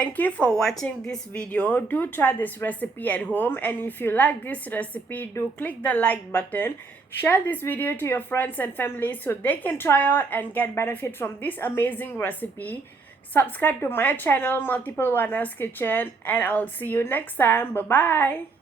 thank you for watching this video. Do try this recipe at home, and if you like this recipe, do click the like button. Share this video to your friends and family so they can try out and get benefit from this amazing recipe. Subscribe to my channel Multiplewarnas Kitchen, and I'll see you next time. Bye bye.